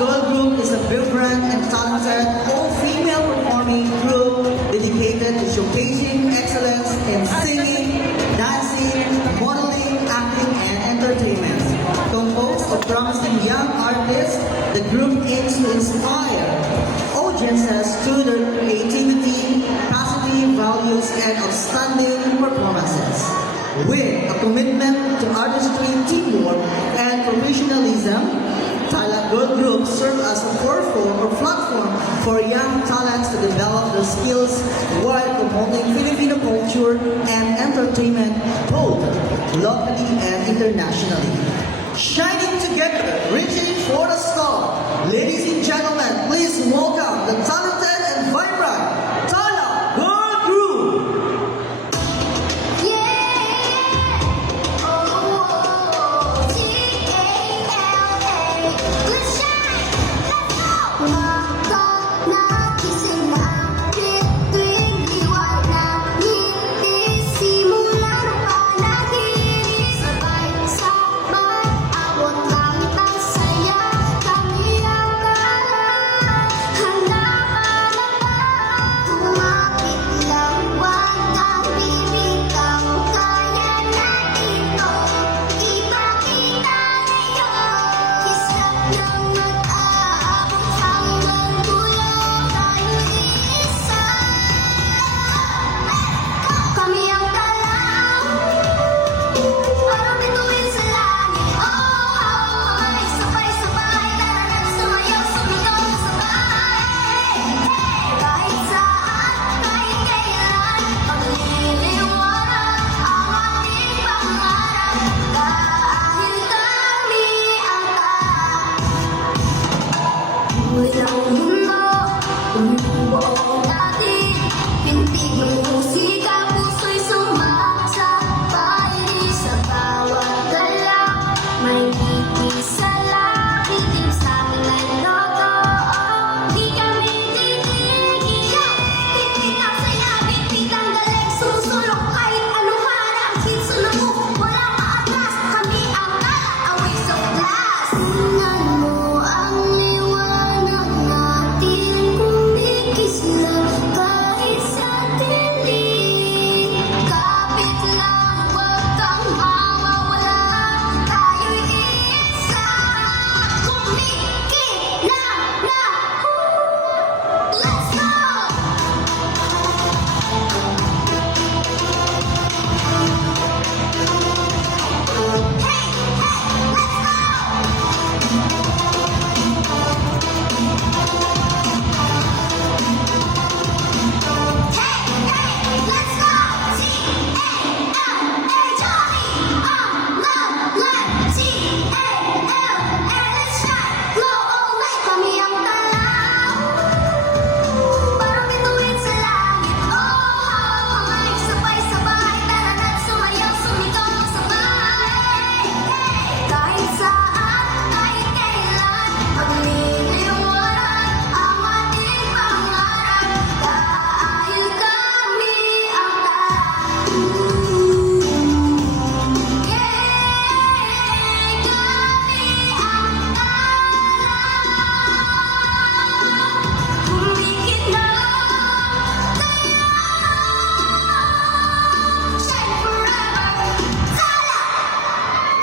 Girl Group is a vibrant and talented all-female performing group dedicated to showcasing excellence in singing, dancing, modeling, acting, and entertainment. Composed of promising young artists, the group aims to inspire audiences through their creativity, positive values, and outstanding performances. With a commitment to artistry, teamwork, and professionalism, Tala Girl Group serves as a platform for young talents to develop their skills while promoting Filipino culture and entertainment both locally and internationally. Shining together, reaching for the star. Ladies and gentlemen, please welcome the talented and vibrant Tala Girl Group.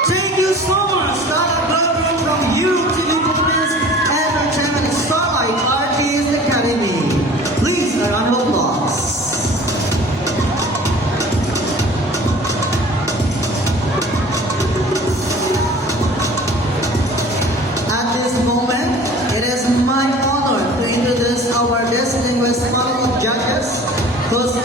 Thank you so much, Tala Girl Group from UTV Philippines Entertainment Starlight Artist Academy. Please, a round of applause. At this moment, it is my honor to introduce our distinguished panel of judges, whose